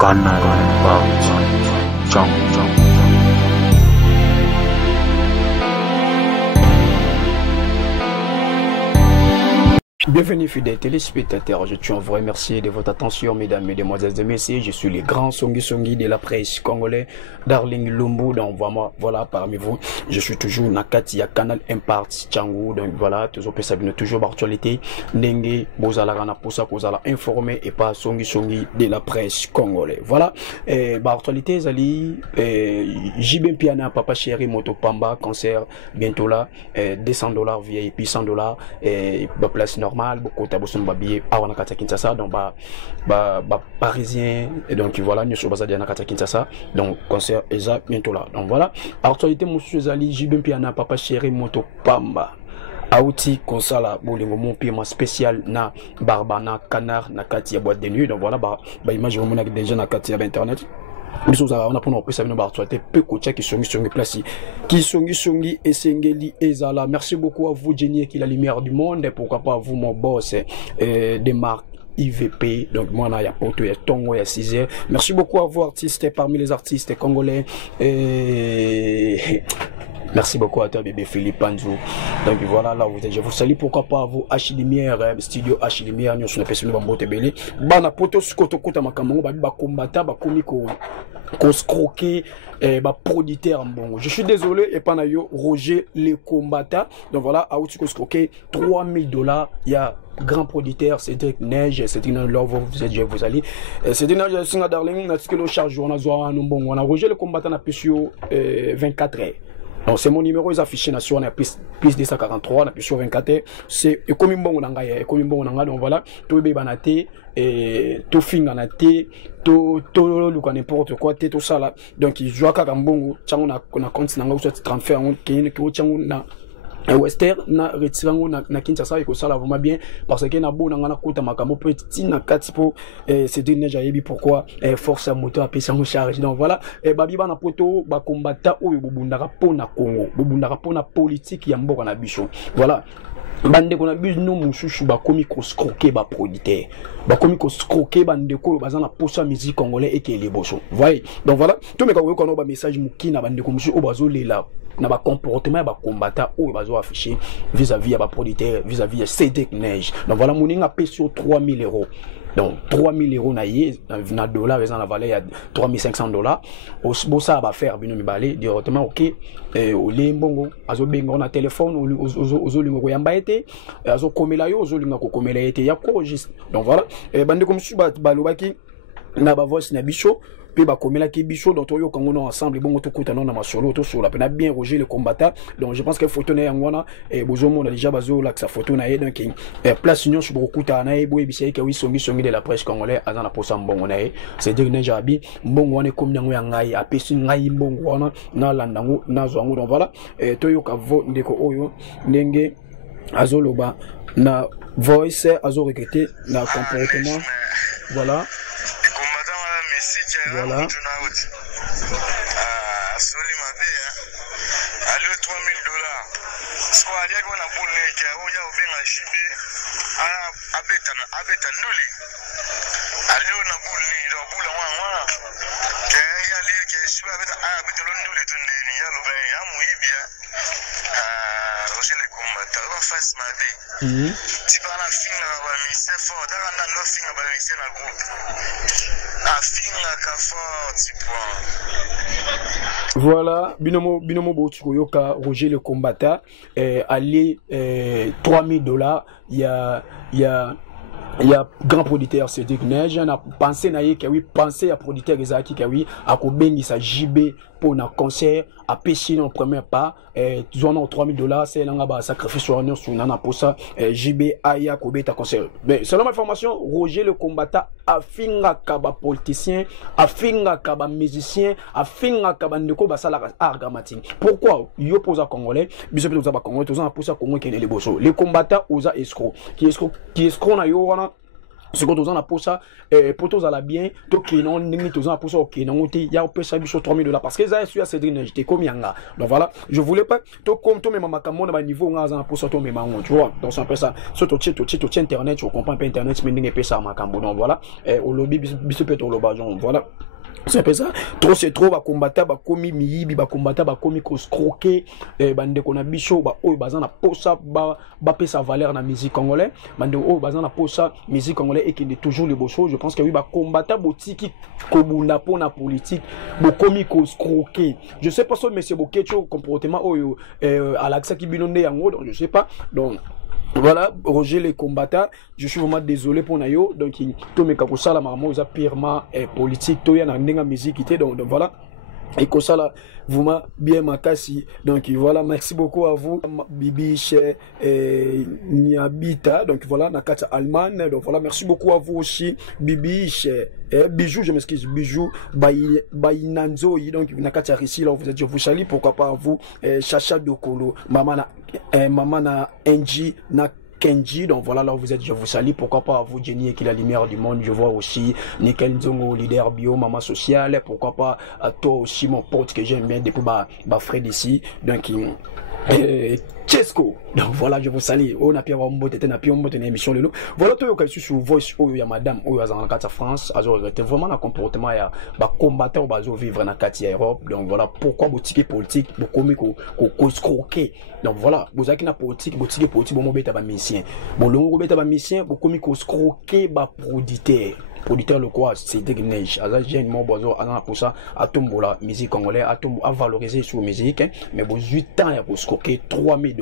Canal Impact. Ciao. Bienvenue fidèles téléspectateurs, je tiens à vous remercier de votre attention mesdames, mesdemoiselles et messieurs. Je suis le grand Songi de la presse congolais, Darling Lumbu, donc voilà parmi vous, je suis toujours Nakati à Canal Impact Tchangou, donc voilà, toujours toujours d'actualité, Nenge, Bozala Rana Poussa, Kozala informé et pas Songi de la presse congolais. Voilà, actualité Zali, JB Piana, Papa Chéri, Moto Pamba, concert bientôt là, $200 VIP, $100, place normale. Beaucoup de babier à Wanakata Kinshasa, donc parisien, et donc voilà, nous sommes basés à Nakata Kinshasa, donc concert exact bientôt là. Donc voilà, actualité, monsieur Zali, Jibin Piana, Papa Chéri, Moto Pamba. Aouti Konsala, Bolingo, mon piment spécial na Barbana, Canard, Nakati à boîte de nuit. Donc voilà, image, on a déjà Nakati à internet. On a pour nous ça peu coacher qui sont placés qui sont et sengeli ezala. Merci beaucoup à vous Jenny qui la lumière du monde et pourquoi pas vous mon boss des marques IVP, donc moi il y a Poto, il y a Tongo, il y a 6h. Merci beaucoup à vous artistes parmi les artistes congolais merci beaucoup à toi bébé Philippe Anzou. Donc voilà, là je vous salue, pourquoi pas à vous H Lumière, studio H Lumière, nous sommes personnes bambote belé. Bana poto skoto kota makamongo ba combattant ba komiko ko scroquer ba producteur mbongo. Je suis désolé et pas yo Roger les combattants. Donc voilà, à outi ko scroquer $3000, il y a grand producteur Cédric Neige, Cédric Love, vous allez Cédric Neige singa darling na tikelo charge on a zoa no mbongo. On a Roger les combattants na pesio 24 heures. Donc c'est mon numéro, ils affichent na sur plus 243 na plus sur 24 c'est comme bon nanga ya comme bon nanga. Donc voilà, to be banate et to finga na te to luka n'importe quoi te tout ça là. Donc il joue ka mbongo chango na compte nanga ou soit transfert on ki chango na Western na retirango na Kinshasa iko sala vraiment bien parce que na bona ngana kota makambo petit na kati po c'est d'une neige yebi pourquoi force à moto apesa mo charge. Donc voilà, babi bana poto ba combattant oyo bobundaka pona Congo, bobundaka pona politique ya mboka na biso. Voilà, bande ko na biso no mususu ba komi ko scroquer ba producteur, ba komi ko scroquer bande ko bazana posa musique congolais et que les bosso. Voyez, donc voilà, tout me ka ko no ba message mukina bande ko musu obazo lela na ba comportement ba combattant ou bazo affiché vis-à-vis à ba producteur, vis-à-vis à Cédric Neige. Donc voilà, mon inga paie sur $3000. Donc $3000 na dollars, ils en la valeur à $3500. Au ça va faire bino mi balé directement OK au limbongo azo bengo na téléphone au lingo yamba été azo komela yo au lingo ko komela été ya ko juste. Donc voilà, bande comme su balobaki na ba voice na bicho puis bah comme là qui bichot dans toyo quand on est ensemble bon tout coûte non na solo tout sur la peine bien Roger le combattant. Donc je pense que photo na ngwana et bozomo na déjà bazo là que sa photo na donc place union sur beaucoup ta na boy bisé que oui songi de la presse congolais azana posa mbongo na c'est dire na jabi mbongo wana comme nango ya ngai apesi ngai mbongo wana na landango na zwango. Donc voilà, toyo ka vo ndeko oyo ndenge azoloba na voice azo regretter na comportement. Voilà. Voilà. Voilà, binomo botuko yoka Roger le combattant allez $3000. Il y a grand producteur Cédric Neige, on a pensé naïe que oui, pensé à producteur Ezaki que oui, à Kobengi sa JB pour un concert à Péchine en premier pas, disons $3000, c'est l'anga sacrifice sur un sur nana pour ça, JB Aya Kobe ta concert. Mais selon ma information, Roger le combattant a finga kaba politicien, a finga kaba musicien, a finga kaba ndeko basala art dramatique. Pourquoi il oppose à Congolais, bisous aux Congolais, tous en pour ça Congo qui est les bosso. Les combattants aux escrocs, qui escroc na yo wana ce que tu as pour ça pour tous à la bien to qui non ni tous pour ça OK non tu y a peut ça biso $3,000 parce que ça suis à Cédric j'étais comme yanga donc voilà je voulais pas to comme toi même makamon na niveau ngaza pour ça to même tu vois donc c'est un peu ça surtout tu internet tu comprends pas internet mais n'ingé pas ça makamon donc voilà au lobby biso peut au lobajon voilà c'est pas ça trop c'est trop ba combattre ba komi miyibi ba combattre ba komi ko scroquer bande ko na biso ba oyo bazana posa ba pesa valeur na musique congolais bande oyo bazana posa musique congolais et qui est toujours le beau chose je pense que oui ba combattre botiki ko bunda po na politique bo komi ko scroquer je sais pas ça monsieur Bokecho comportement oyo à l'accès qui binonde yango donc je sais pas donc voilà, Roger les combattants, je suis vraiment désolé pour Nayo, donc tout mes kakosala la marmo za purement politique, tout y a na musique donc voilà. Et que ça là, vous m'a bien makasi. Donc voilà, merci beaucoup à vous, Bibi chez Niabita. Donc voilà, Nakata Allemagne. Donc voilà, merci beaucoup à vous aussi, Bibi chez Bijou, je m'excuse, Bijou, Bainanzo. Donc Nakata ici là, vous êtes, je vous salue. Pourquoi pas à vous, Chacha Dokolo, Mamana NG, Kenji, donc voilà, là vous êtes, je vous salue, pourquoi pas à vous, Jenny, qui est la lumière du monde, je vois aussi Nickel Nzongo, leader bio, maman sociale, pourquoi pas à toi aussi, mon pote, que j'aime bien, depuis ma frère d'ici, donc, Chesco, donc voilà, je vous salue, on a pu avoir une émission, voilà, tout le sur Voice, où il y a madame, où il y a en France, c'était vraiment un comportement, il y a combattant, il vivre dans la Europe, donc voilà, pourquoi boutique politique, beaucoup croquer, donc voilà, vous avez une politique, boutique, bon, bête à mission, bon, le bête à mission, beaucoup croquer, producteur le quoi c'est des neige à j'ai mon boiseau à pour ça à tombola musique congolais à valoriser sur musique mais bon 8 ans pour scorer $3,000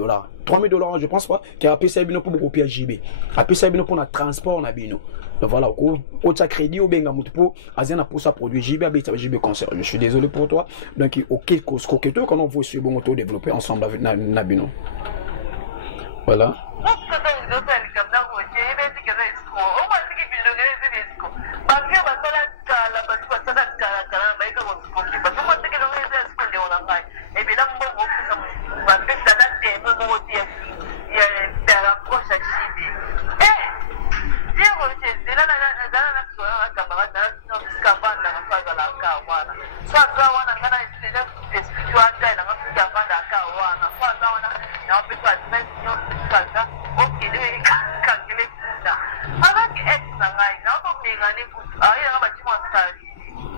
$3,000 je pense pas qu'il a payé bino pour beaucoup JB a payé bino pour na transport na bino donc voilà au ta crédit au benga mutupo azena pour ça produit JB à JB concert je suis désolé pour toi donc OK scorer tout quand on veut sur bon auto développer ensemble avec na bino voilà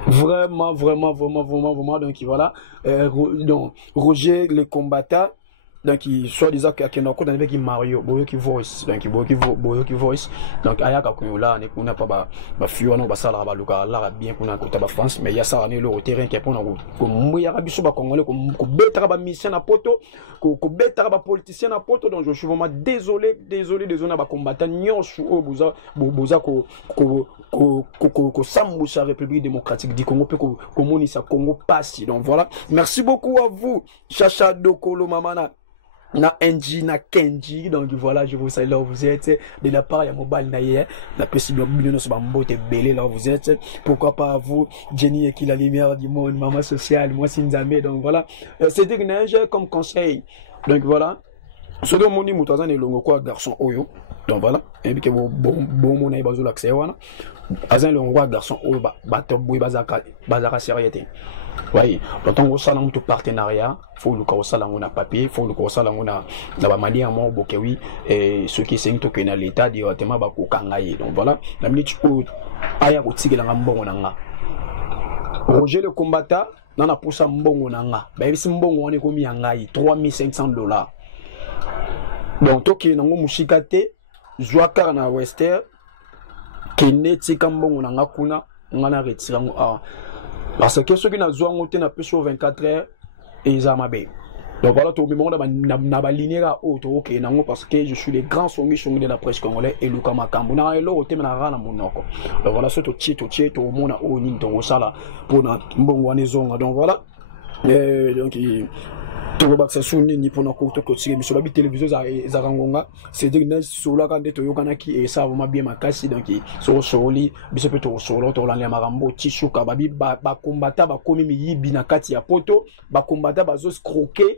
Vraiment donc voilà donc Roger les combattants donc soit disant qu'il y a encore avec Mario Boyoki Voice donc Boyoki Voice donc ayaka kuyola ne kuna pas ba fiwa no basala ba luka la bien kuna kota ba France mais il y a ça ne le terrain qui est pour ko muya biso ba congolais ko betara ba mission na poto ko betara ba politicien na poto donc je suis vraiment désolé ba combattant nyonsu o boza ko sambusa République démocratique du Congo ko monisa Congo passe donc voilà merci beaucoup à vous Chacha Dokolo Mamana na NG na Kenji donc voilà je vous salue là où vous êtes de la part il y a mobile naïe la possible million sur mbote belé là où vous êtes pourquoi pas à vous Jenny qui la lumière du monde maman sociale moi Sinzamé donc voilà c'est des neige comme conseil donc voilà ce que mon dit mutazane longo quoi garçon oyo donc voilà et puis que bon mon aïe bazou l'accès wana azan longo quoi garçon oyo ba top boy bazaka sérieuté oui, quand on a un partenariat, il faut le papier, il faut le ba mali à mon bokewi et ceux qui sont que na l'état directement ba ko kangaye. Donc voilà, la minute où aya ko tigela ngambongo nanga. Roger le combattant, nana poussa mbongo nanga. Ba yebisi mbongo wane ko mi yangai $3,500. Donc to ke nango mushikate zwaka na Western kene tika mbongo nanga kuna ngana retira ngo parce que ceux qui n'ont pas monté na plus 24 heures et ils ont mabé donc voilà tout le monde n'a pas ligne à autre ok nango parce que je suis les grands songi de la presse congolaise et Luka Makambu na elo au thème na rana monoko donc voilà ce tout au monde au ni donc ça là pour na mbongo wanezonga donc voilà donc tokobakisa so nini mpona tokotire biso babi télévision ezaka ngonga c'est-à-dire ne solaka nde toyokanaki esala vraimen bien makasi donc sokosoli biso mpe tokosola tokolandela makambo tisuka babi bakombata bakomi miyibi na kati ya poto bakombata bazoscroke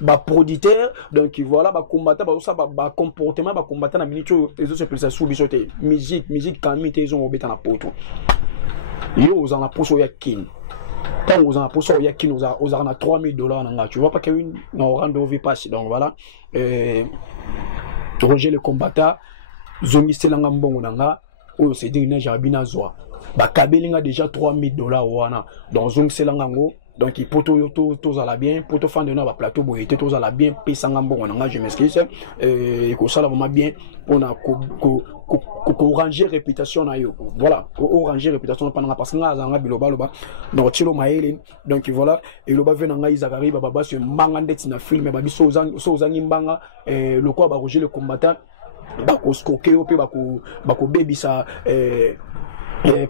baproducteur donc voilà bakombata bazosala bacomportement bakombata na minute oyo ezosepelisa su biso te musique kami te ezongobeta na poto yo ozala na poso oya kini tant aux en poste, il y a qui nous a aux armes à $3000. Tu vois pas qu'il y a une rendre vie passe. Donc voilà. Roger le combattant, Zongi Selanga Mbongonanga, ou c'est dire n'a jabina zoa. Bah Kabelinga déjà $3000 wana. Donc Zongi Selanga ngo. Donc il poto tous à la bien, poto fan de na plateau boyete tous à la bien, pesanga mbongonanga, je m'excuse. Que ça vraiment bien, on a ranger réputation na yo. Voilà, ranger réputation pendant parce que nga biloba loba. Donc tilo maele, donc voilà, et loba venanga izakari baba sur mangande na film babi sozangi mbanga le quoi ba Roger le combattant bako skoke ope bako baby ça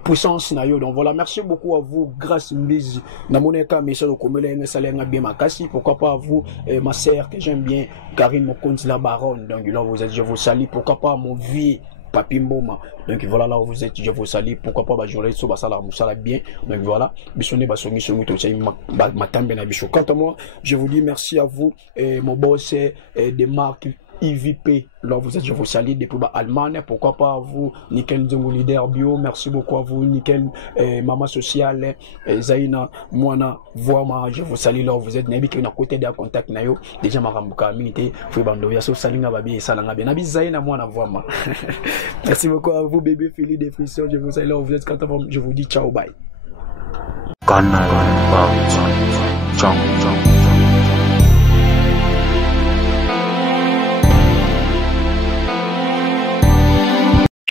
puissance na yo. Donc voilà, merci beaucoup à vous, grâce Mbizi na moneka message au komele ngesalenga bien makasi, pourquoi pas à vous ma sœur que j'aime bien Karine Mokonzi la baronne. Donc là vous êtes, je vous salue, pourquoi pas mon vie Papi Mboma. Donc voilà, là où vous êtes, je vous salue, pourquoi pas journaliste so basala musala bien. Donc voilà, bisone basongi songi to tsayi matambe na bisho. Quant à moi, je vous dis merci à vous mon boss des marques IVP, là vous êtes, je vous salue depuis Allemagne, pourquoi pas à vous, Nickel Nzongo Leader Bio, merci beaucoup à vous, Nickel Maman Sociale, Zaina, Moana, Voama, je vous salue là où vous êtes, Nabi qui est à côté de contact Nayo, déjà Marambuka, Minité, Fubando, Yasso Salinga Babi et Salanga bien, Nabi Zaina, Moana, Voama. Merci beaucoup à vous, bébé Philippe des frissons, je vous salue là où vous êtes, quand je vous dis ciao, bye.